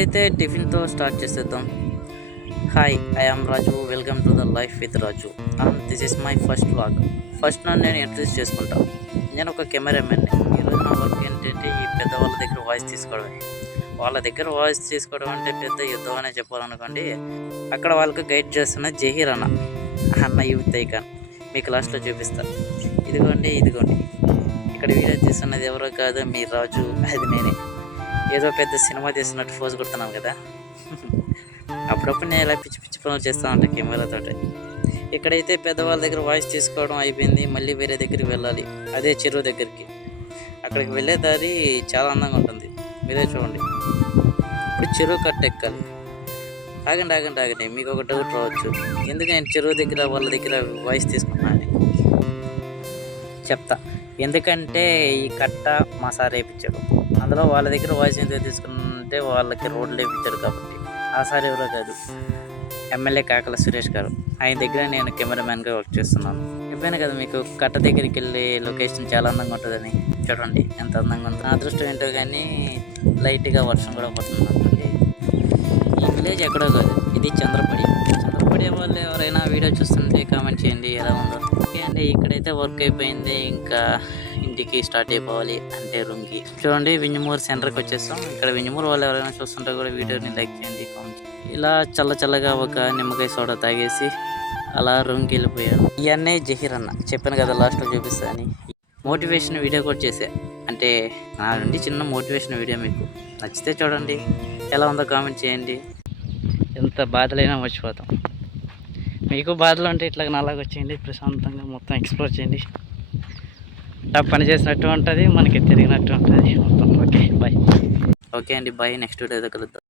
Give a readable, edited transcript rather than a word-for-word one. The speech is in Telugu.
అయితే టిఫిన్తో స్టార్ట్ చేసేద్దాం. Hi, I am Raju. Welcome to the life with Raju. This is my first vlog. First నన్ను నేను ఇంట్రడ్యూస్ చేసుకుంటాను. నేను ఒక కెమెరామెన్ని. ఈరోజు నా వర్క్ ఏంటంటే ఈ పెద్దవాళ్ళ దగ్గర వాయిస్ తీసుకోవడమే. వాళ్ళ దగ్గర వాయిస్ తీసుకోవడం అంటే పెద్ద యుద్ధం అనే చెప్పాలనుకోండి. అక్కడ వాళ్ళకి గైడ్ చేస్తున్న జహీర్ అన్న యూత్ ఐకాన్. మీకు లాస్ట్లో చూపిస్తాను. ఇదిగోండి. ఇక్కడ వీడియో తీస్తున్నది ఎవరో కాదు, మీ రాజు. అది నేనే. ఏదో పెద్ద సినిమా తీస్తున్నట్టు ఫోజ్ కొడుతున్నాను కదా. అప్పుడప్పుడు నేను ఇలా పిచ్చి పిచ్చి పనులు చేస్తూ ఉంటాను కెమెరాతో. ఇక్కడైతే పెద్దవాళ్ళ దగ్గర వాయిస్ తీసుకోవడం అయిపోయింది. మళ్ళీ వేరే దగ్గరికి వెళ్ళాలి, అదే చెరువు దగ్గరికి. అక్కడికి వెళ్ళే దారి చాలా అందంగా ఉంటుంది, మీరే చూడండి. ఇప్పుడు చెరువు కట్ట ఎక్కాలి. ఆగండి, మీకు ఒక డౌట్ రావచ్చు, ఎందుకు నేను చెరువు దగ్గర వాళ్ళ దగ్గర వాయిస్ తీసుకున్నాను. చెప్తా. ఎందుకంటే ఈ కట్ట మా సార్ వేయించాడు. అందులో వాళ్ళ దగ్గర వాయిస్ ఎందుకు తీసుకుంటే వాళ్ళకి రోడ్లు వేయించాడు కాబట్టి. ఆ సార్ ఎవరో కాదు, ఎమ్మెల్యే కాకల సురేష్ గారు. ఆయన దగ్గర నేను కెమెరామ్యాన్గా వర్క్ చేస్తున్నాను. చెప్పాను కదా మీకు, కట్ట దగ్గరికి వెళ్ళే లొకేషన్ చాలా అందంగా ఉంటుందని. చూడండి ఎంత అందంగా ఉంటుంది. నా అదృష్టం ఏంటో కానీ లైట్గా వర్షం కూడా పడుతుంది అనుకోండి. ఈ విలేజ్ ఎక్కడో కాదు, ఇది చంద్రపడి వాళ్ళు ఎవరైనా వీడియో చూస్తుంటే కామెంట్ చేయండి ఎలా ఉందో. ఓకే అండి, ఇక్కడైతే వర్క్ అయిపోయింది. ఇంకా ఇంటికి స్టార్ట్ అయిపోవాలి, అంటే రూమ్కి. చూడండి, వింజమూరు సెంటర్కి వచ్చేస్తాం. ఇక్కడ వింజమూరు వాళ్ళు ఎవరైనా చూస్తుంటే కూడా వీడియోని లైక్ చేయండి, కామెంట్ చేయండి. ఇలా చల్లగా ఒక నిమ్మకాయ సోడా తాగేసి అలా రూమ్కి వెళ్ళిపోయాను. ఇవన్నీ జహీర్ అన్న చెప్పాను కదా లాస్ట్లో చూపిస్తా అని. మోటివేషన్ వీడియో కూడా చేశా, అంటే నా నుండి చిన్న మోటివేషన్ వీడియో. మీకు నచ్చితే చూడండి, ఎలా ఉందో కామెంట్ చేయండి. ఎంత బాధలైనా మర్చిపోతాం. మీకు బాధలు అంటే ఇట్లా నాలాగా వచ్చేయండి, ప్రశాంతంగా మొత్తం ఎక్స్ప్లోర్ చేయండి. పని చేసినట్టు ఉంటుంది, మనకి తిరిగినట్టు ఉంటుంది మొత్తం. Okay bye. ఓకే అండి, బాయ్. నెక్స్ట్ వీడియో కలుద్దాం.